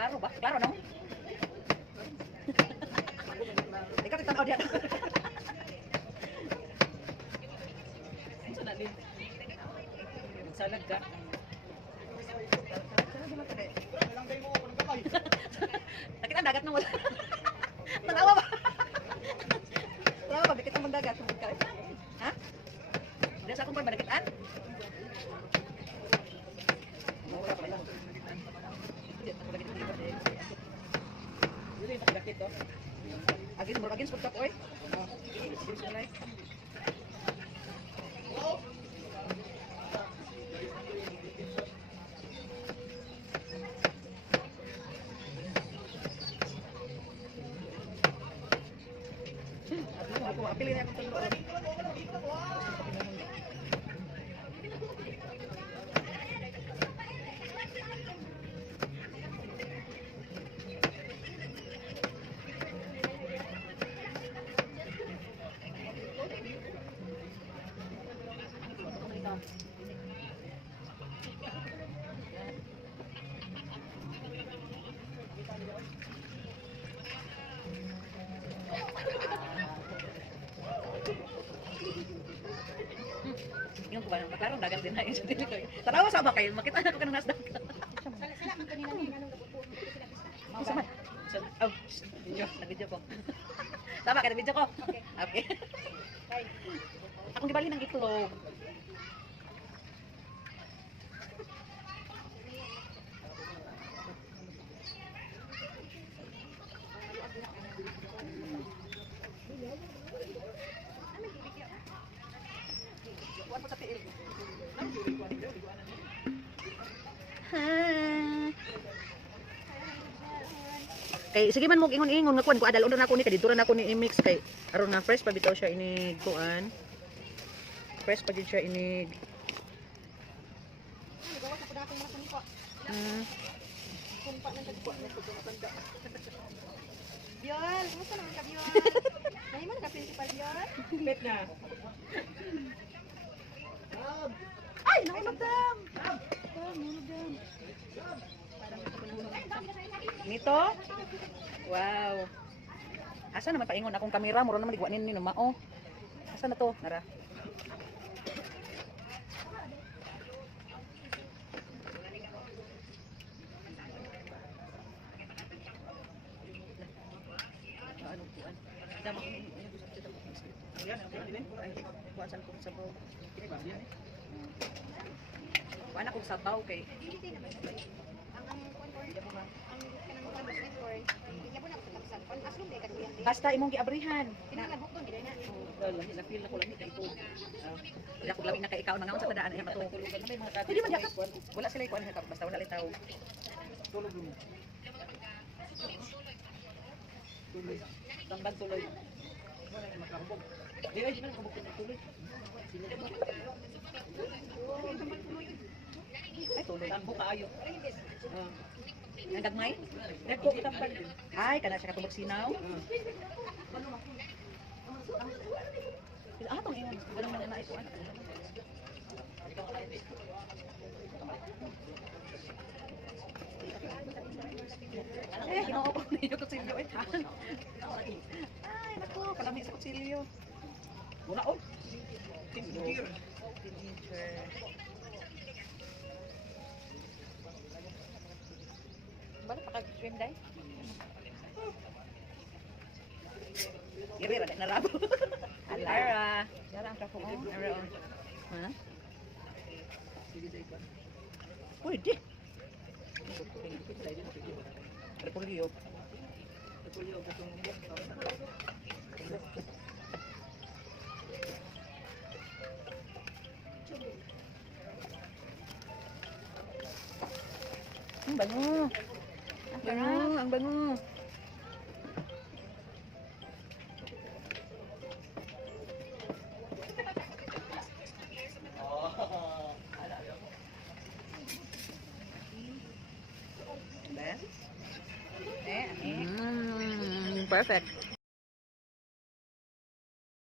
Klaro ba? Klaro no? Ikaw titanaw diyan. Unsa na din? Salag ka. Nakita ang dagat nung wala. Tanawa ba? Tanawa ba? Nakita ang dagat. Ha? Hindi sa akong pa ba nakitaan? Mura pa lang. Hindi, ako lagi dito. Dili yung pakidakit to. Agin spot ka po eh. Sige, salay. Ako apilin na akong tuloy. Yung kuba nang klaro dagat din na yun. Tanawa sa ba kayo? Makita na ko kanang nasdak. Sala man kanina ni anong nabubuo mo sila basta. Mausa man. Oh, video, nag-video ko. Tama ka, nag-video ko. Okay. Okay. Bye. Akong gibali ng itlog. Kay sige man mo ingon-ingon nga kuan ko adal na ako ni kadito na ako ni i-mix kay aron na fresh pa bitaw siya ini kuan. Fresh pa gid siya ini. Gawa sa pud akong mga sanipa. Kumpa nang tagpo na ko matanda. Biol, kumusta naman ka Biol? Nay man ka principal Biol? Bet na. Ay, nahulog dam. Nito? Wow. Asa naman paingon akong kamera muro naman igwanin ni mao. Asa na to? Nara. Ano kuan? Damo ko ni gusto kita ko. Ayan, okay din. Ay, kuan san ko sa bro. Kini ba diyan eh? Kuan ako sa baw kay basta imong giabrihan. Pinalabok doon, gid na. Well, napil na ko lang kay ito. Wala ko labi na kay ikaw nang sa tadaan ay matulog. Hindi man yakas. Wala sila ikuan ka basta wala lang tao. Tulog mo. Tuloy. Tambang tuloy. Wala na makabog. Di ay man kabog tuloy. Ay tuloy ang buka ayo. Nagagmay? Nagko kita pa. Ay, kana siya katubag sinaw. Ah, tong ina. Ano man na ito? Eh, ginoo ko niyo kutsilyo eh. Ay, nako, kalami sa kutsilyo. Wala on. Teenager. Balik pa kag-swim day? Iri ra na rabo. Alara. Yara ang trafo ko. Ara on. Ha? Pwede. Repolyo. Repolyo katong ang bango. Ang bango, ang bango. Perfect.